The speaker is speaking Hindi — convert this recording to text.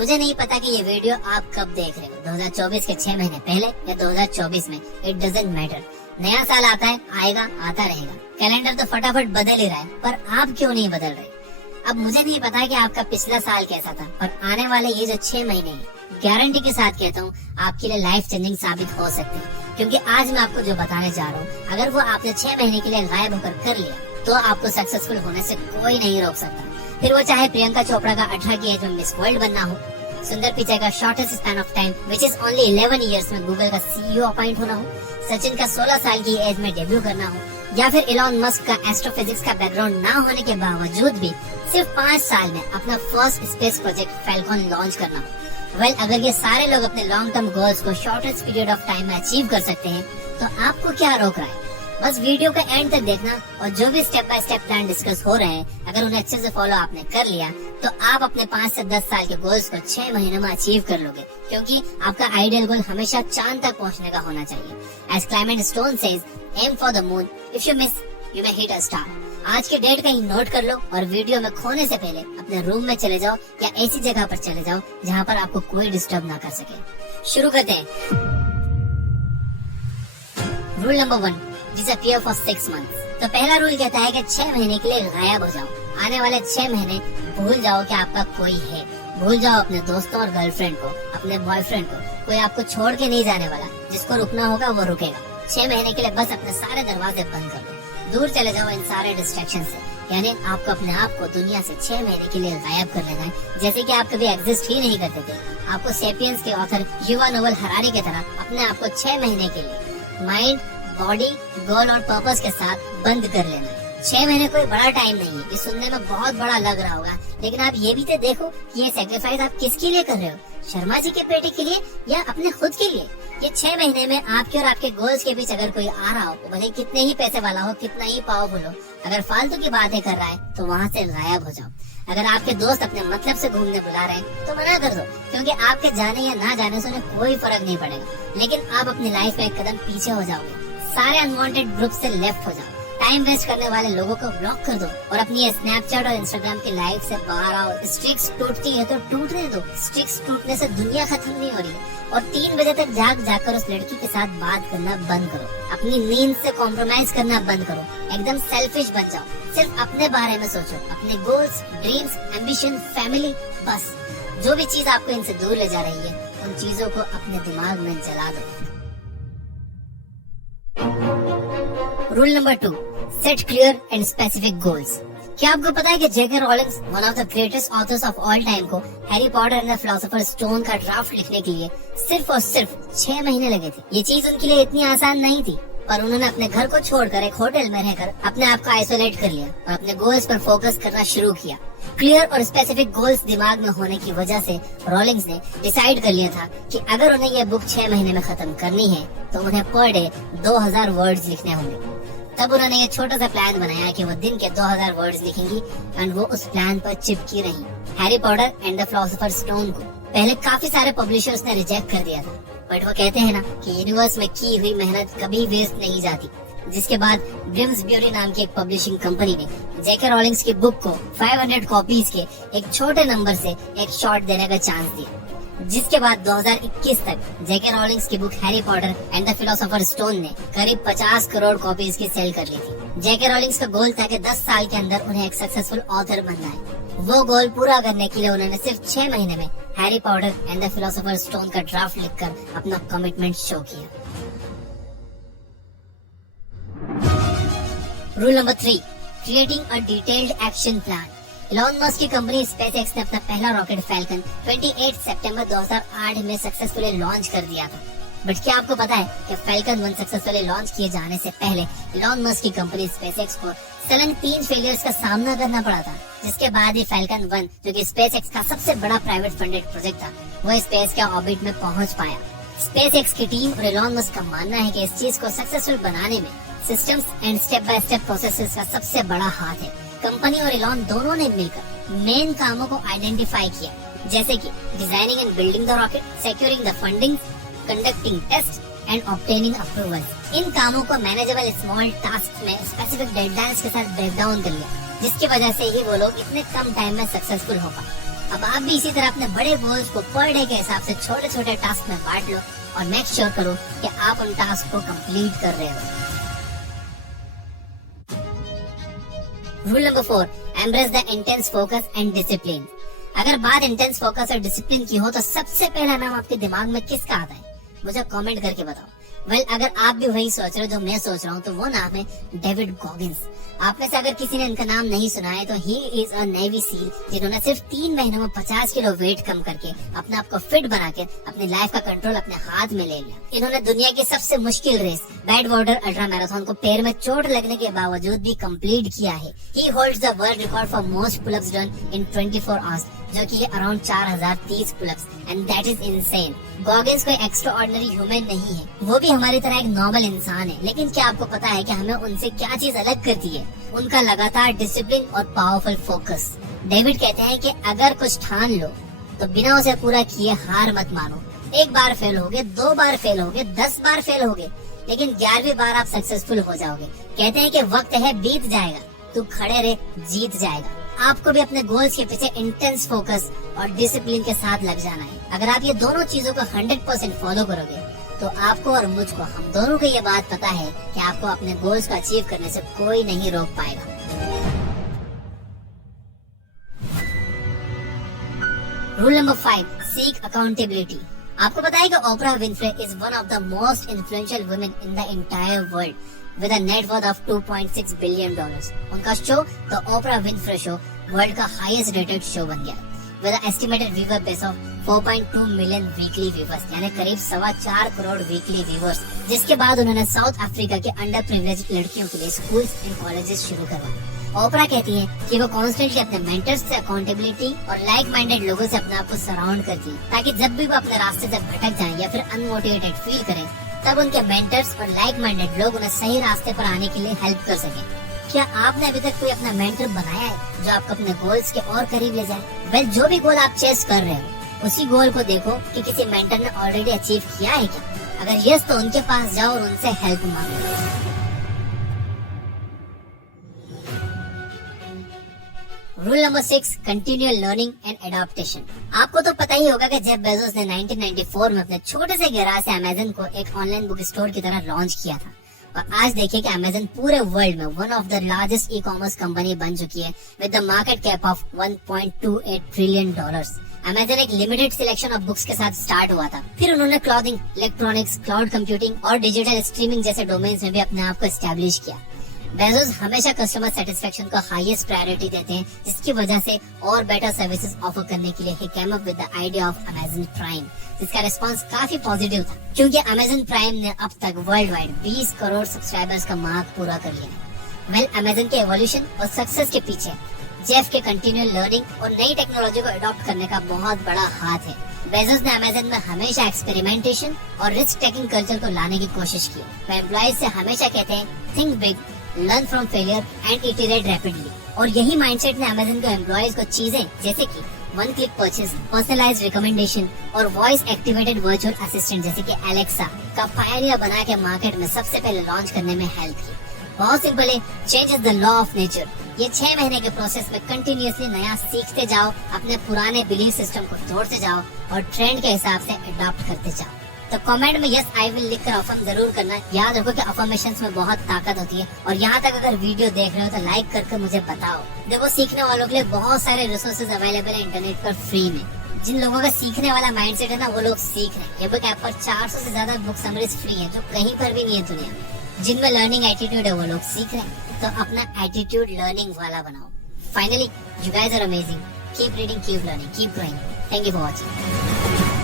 मुझे नहीं पता कि ये वीडियो आप कब देख रहे हो, 2024 के 6 महीने पहले या 2024 में, इट डजंट मैटर। नया साल आता है, आएगा, आता रहेगा। कैलेंडर तो फटाफट बदल ही रहा है, पर आप क्यों नहीं बदल रहे? अब मुझे नहीं पता कि आपका पिछला साल कैसा था, पर आने वाले ये जो 6 महीने हैं, गारंटी के साथ कहता हूँ आपके लिए लाइफ चेंजिंग साबित हो सकते हैं। क्योंकि आज मैं आपको जो बताने जा रहा हूँ, अगर वो आपने 6 महीने के लिए गायब होकर कर लिया, तो आपको सक्सेसफुल होने से कोई नहीं रोक सकता। फिर वो चाहे प्रियंका चोपड़ा का 18 की एज में मिस वर्ल्ड बनना हो, सुंदर पिचाई का shortest span of time which is only 11 years में गूगल का CEO अपॉइंट होना हो, सचिन का 16 साल की एज में डेब्यू करना हो, या फिर इलॉन मस्क का एस्ट्रोफिजिक्स का बैकग्राउंड ना होने के बावजूद भी सिर्फ 5 साल में अपना first space project Falcon launch करना हो। वेल, अगर ये सारे लोग अपने लॉन्ग टर्म गोल्स को शॉर्टेस्ट पीरियड ऑफ टाइम में अचीव कर सकते हैं, तो आपको क्या रोक रहा है? बस वीडियो का एंड तक देखना, और जो भी step by step plan discuss हो रहे हैं, अगर उन्हें अच्छे से फॉलो आपने कर लिया, तो आप अपने 5 से 10 साल के गोल्स को 6 महीनों में अचीव कर लोगे। क्योंकि आपका आइडियल गोल हमेशा चांद तक पहुंचने का होना चाहिए। As Clement Stone says, aim for the moon, if you miss you may hit a star. आज के डेट कहीं नोट कर लो, और वीडियो में खोने से पहले अपने रूम में चले जाओ या ऐसी जगह पर चले जाओ जहाँ पर आपको कोई डिस्टर्ब ना कर सके। शुरू करते हैं। Rule number 1, disappear for 6 months. तो पहला रूल कहता है कि 6 महीने के लिए गायब हो जाओ। आने वाले 6 महीने भूल जाओ कि आपका कोई है। भूल जाओ अपने दोस्तों और गर्लफ्रेंड को, अपने बॉयफ्रेंड को। कोई आपको छोड़ के नहीं जाने वाला। जिसको रुकना होगा वो रुकेगा। 6 महीने के लिए बस अपने सारे दरवाजे बंद कर दो। दूर चले जाओ इन सारे डिस्ट्रैक्शन से। यानी आपको अपने आप को दुनिया से 6 महीने के लिए गायब कर लेना है, जैसे कि आप कभी एग्जिस्ट ही नहीं करते थे। आपको सेपियंस के ऑथर युवा नोबल हरारी की तरह अपने आप को 6 महीने के लिए माइंड, बॉडी, गोल और पर्पस के साथ बंद कर लेना है। 6 महीने कोई बड़ा टाइम नहीं है। ये सुनने में बहुत बड़ा लग रहा होगा, लेकिन आप ये भी तो देखो कि ये सैक्रिफाइस आप किसके लिए कर रहे हो? शर्मा जी के बेटे के लिए या अपने खुद के लिए? ये 6 महीने में आपके और आपके गोल्स के बीच अगर कोई आ रहा हो, भले कितने ही पैसे वाला हो, कितना ही पावरफुल हो, अगर फालतू की बातें कर रहा है, तो वहाँ से गायब हो जाओ। अगर आपके दोस्त अपने मतलब से घूमने बुला रहे हैं, तो मना कर दो, क्योंकि आपके जाने या ना जाने से उन्हें कोई फर्क नहीं पड़ेगा। लेकिन आप अपनी लाइफ में एक कदम पीछे हो जाओगे। सारे अनवांटेड ग्रुप से लेफ्ट हो जाओ। टाइम वेस्ट करने वाले लोगों को ब्लॉक कर दो, और अपनी स्नैपचैट और इंस्टाग्राम की लाइफ से बाहर आओ। स्ट्रिक्स टूटती है तो टूटने दो। स्ट्रिक्स टूटने से दुनिया खत्म नहीं हो रही है। और 3 बजे तक जाकर उस लड़की के साथ बात करना बंद करो। अपनी नींद से कॉम्प्रोमाइज करना बंद करो। एकदम सेल्फिश बन जाओ। सिर्फ अपने बारे में सोचो, अपने गोल्स, ड्रीम्स, एम्बिशन, फैमिली। बस जो भी चीज आपको इनसे दूर ले जा रही है, उन चीजों को अपने दिमाग में जला दो। Rule number 2, set clear and specific goals. क्या आपको पता है कि J K Rowlings, one of the greatest authors of all time, को Harry Potter and the philosopher stone का ड्राफ्ट लिखने के लिए सिर्फ और सिर्फ 6 महीने लगे थे। ये चीज उनके लिए इतनी आसान नहीं थी, पर उन्होंने अपने घर को छोड़कर एक होटल में रहकर अपने आप को आइसोलेट कर लिया और अपने गोल्स पर फोकस करना शुरू किया। क्लियर और स्पेसिफिक गोल्स दिमाग में होने की वजह से रॉलिंग्स ने डिसाइड कर लिया था कि अगर उन्हें यह बुक 6 महीने में खत्म करनी है, तो उन्हें पर डे 2000 वर्ड्स लिखने होंगे। तब उन्होंने ये छोटा सा प्लान बनाया कि वो दिन के 2000 वर्ड्स लिखेंगी, एंड वो उस प्लान पर चिपकी रही। Harry Potter and the philosopher stone को पहले काफी सारे पब्लिशर्स ने रिजेक्ट कर दिया था, बट वो कहते हैं ना कि यूनिवर्स में की हुई मेहनत कभी वेस्ट नहीं जाती। जिसके बाद ग्रिम्सब्यूरी नाम की एक पब्लिशिंग कंपनी ने जेके रॉलिंग्स की बुक को 500 कॉपीज के एक छोटे नंबर से एक शॉर्ट देने का चांस दिया। जिसके बाद 2021 तक जेके रॉलिंग्स की book Harry Potter and the philosopher stone ने करीब 50 करोड़ कॉपीज की सेल कर ली थी। जेके रॉलिंग्स का गोल था कि 10 साल के अंदर उन्हें एक सक्सेसफुल ऑथर बनना है। वो गोल पूरा करने के लिए उन्होंने सिर्फ 6 महीने में Harry Potter and the philosopher stone का ड्राफ्ट लिखकर अपना कमिटमेंट शो किया। Rule number 3, creating a detailed action plan. Elon Musk की कंपनी स्पेसएक्स ने अपना पहला रॉकेट फैल्कन 28 सितंबर 2008 में सक्सेसफुली लॉन्च कर दिया था। बट क्या आपको पता है कि फैल्कन 1 सक्सेसफुली लॉन्च किए जाने से पहले इलॉन मस्क की कंपनी स्पेसएक्स को सलन 3 फेलियर्स का सामना करना पड़ा था, जिसके बाद ही फैल्कन 1, जो कि स्पेसएक्स का सबसे बड़ा प्राइवेट फंडेड प्रोजेक्ट था, वो स्पेस के ऑर्बिट में पहुंच पाया। स्पेसएक्स की टीम और इलॉन मस्क का मानना है कि इस चीज को सक्सेसफुल बनाने में systems and step by step processes का सबसे बड़ा हाथ है। कंपनी और इलॉन दोनों ने मिलकर मेन कामों को आइडेंटिफाई किया, जैसे कि designing and building the rocket, securing the funding, conducting test and obtaining approval. इन कामों को मैनेजेबल स्मॉल टास्क में स्पेसिफिक डेडलाइंस के साथ ब्रेक डाउन कर लिया, जिसकी वजह से ही वो लोग इतने कम टाइम में सक्सेसफुल हो पाए। अब आप भी इसी तरह अपने बड़े गोल्स को पर डे के हिसाब से छोटे छोटे टास्क में बांट लो और मेक श्योर करो कि आप उन टास्क को कंप्लीट कर रहे हो। Rule number 4, embrace the intense focus and discipline. अगर बात इंटेंस फोकस और डिसिप्लिन की हो तो सबसे पहला नाम आपके दिमाग में किसका आता है? मुझे कमेंट करके बताओ। अगर आप भी वही सोच रहे हो जो मैं सोच रहा हूँ तो वो नाम है डेविड गॉगिंस। आप में से अगर किसी ने इनका नाम नहीं सुना है तो he is a navy seal जिन्होंने सिर्फ 3 महीनों में 50 किलो वेट कम करके अपने आप को फिट बना के अपनी लाइफ का कंट्रोल अपने हाथ में ले लिया। इन्होंने दुनिया की सबसे मुश्किल race Badwater ultra marathon को पैर में चोट लगने के बावजूद भी कंप्लीट किया है। ही holds the world record for most pullups done in 24 hours, जो कि around 4030 pullups, and that is insane. Goggins कोई एक्स्ट्रा ऑर्डिनरी ह्यूमन नहीं है, वो भी हमारी तरह एक नॉर्मल इंसान है। लेकिन क्या आपको पता है कि हमें उनसे क्या चीज अलग करती है? उनका लगातार डिसिप्लिन और पावरफुल फोकस। डेविड कहते हैं कि अगर कुछ ठान लो तो बिना उसे पूरा किए हार मत मानो। 1 बार फेल होगे, 2 बार फेल होगे, 10 बार फेल होगे, लेकिन 11वीं बार आप सक्सेसफुल हो जाओगे। कहते हैं कि वक्त है, बीत जाएगा, तू खड़े रहे, जीत जाएगा। आपको भी अपने गोल्स के पीछे इंटेंस फोकस और डिसिप्लिन के साथ लग जाना है। अगर आप ये दोनों चीजों को 100% फॉलो करोगे तो आपको और मुझको, हम दोनों को ये बात पता है कि आपको अपने गोल्स को अचीव करने से कोई नहीं रोक पाएगा। Rule number 5, seek accountability. आपको पता है कि Oprah Winfrey is one of the most influential women in the entire world with a net worth of $2.6 billion. उनका show the Oprah Winfrey show world का हाईएस्ट रेटेड शो बन गया with a estimated viewer base of 4.2 million weekly viewers, यानी करीब 4.25 करोड़ वीकली व्यूवर्स। जिसके बाद उन्होंने साउथ अफ्रीका के अंडर प्रिविलेज्ड लड़कियों के लिए स्कूल्स एंड कॉलेजेस शुरू करवाए। ओपरा कहती है कि वो कॉन्स्टेंटली अपने मेंटर्स से अकाउंटेबिलिटी और लाइक माइंडेड लोगों से अपने आप को सराउंड करती है, ताकि जब भी वो अपने रास्ते से भटक जाएं या फिर अनमोटिवेटेड फील करें तब उनके मेंटर्स और लाइक माइंडेड लोग उन्हें सही रास्ते पर आने के लिए हेल्प कर सकें। क्या आपने अभी तक कोई अपना मेंटर बनाया है जो आपको अपने गोल्स के और करीब ले जाए? जो भी गोल आप चेस कर रहे हो उसी गोल को देखो कि किसी मेंटर ने ऑलरेडी अचीव किया है क्या। अगर यस तो उनके पास जाओ और उनसे हेल्प मांगो। Rule number 6, continual learning and adaptation. आपको तो पता ही होगा कि जेफ बेजोस ने 1994 में अपने छोटे से गैराज से अमेज़न को एक ऑनलाइन बुक स्टोर की तरह लॉन्च किया था, और आज देखिए कि अमेज़न पूरे वर्ल्ड में one of the largest e commerce company बन चुकी है with the market cap of $1.28 trillion. Amazon एक लिमिटेड सिलेक्शन ऑफ बुक्स के साथ स्टार्ट हुआ था, फिर उन्होंने क्लॉथिंग, इलेक्ट्रॉनिक्स, क्लाउड कंप्यूटिंग और डिजिटल स्ट्रीमिंग जैसे डोमेन्स में भी अपने आप को एस्टेब्लिश किया। बेजोस हमेशा कस्टमर सेटिस्फेक्शन को हाईएस्ट प्रायोरिटी देते हैं, जिसकी वजह से और बेटर सर्विसेज ऑफर करने के लिए he came up with the idea of Amazon Prime, जिसका रिस्पांस काफी पॉजिटिव था, क्योंकि अमेज़न प्राइम ने अब तक वर्ल्ड वाइड 20 करोड़ सब्सक्राइबर्स का मार्क पूरा कर लिया है। अमेज़न के एवोल्यूशन और सक्सेस के पीछे जेफ के कंटिन्यूअल लर्निंग और नई टेक्नोलॉजी को अडॉप्ट करने का बहुत बड़ा हाथ है। बेजोस ने अमेज़न में हमेशा एक्सपेरिमेंटेशन और रिस्क टेकिंग कल्चर को लाने की कोशिश की। वो एम्प्लॉइज से हमेशा कहते हैं, think big, learn from failure and iterate rapidly. और यही माइंडसेट ने अमेज़न के एम्प्लॉइज को चीजें जैसे कि 1 क्लिक परचेज, पर्सनलाइज्ड रिकमेंडेशन और वॉइस एक्टिवेटेड वर्चुअल असिस्टेंट जैसे कि एलेक्सा का पायनियर बना के मार्केट में सबसे पहले लॉन्च करने में हेल्प की। बहुत सिंपल है, change is the law of nature. ये 6 महीने के प्रोसेस में कंटिन्यूअसली नया सीखते जाओ, अपने पुराने बिलीफ सिस्टम को तोड़ते जाओ और ट्रेंड के हिसाब से अडॉप्ट करते जाओ। तो कमेंट में यस आई विल लिखकर अफर्म जरूर करना। याद रखो कि अफर्मेशंस में बहुत ताकत होती है। और यहाँ तक अगर वीडियो देख रहे हो तो लाइक करके मुझे बताओ। देखो, सीखने वालों के लिए बहुत सारे रिसोर्सेज अवेलेबल है इंटरनेट पर फ्री में। जिन लोगों का सीखने वाला माइंडसेट है ना, वो लोग सीख रहे हैं। ये बुक ऐप पर 400 से ज्यादा बुक समरीज फ्री है, जो कहीं पर भी नहीं है दुनिया में। जिनमें लर्निंग एटीट्यूड है वो लोग सीख रहे हैं, तो अपना एटीट्यूड लर्निंग वाला बनाओ। Finally, you guys are amazing. Keep reading, keep learning, keep growing. Thank you for watching.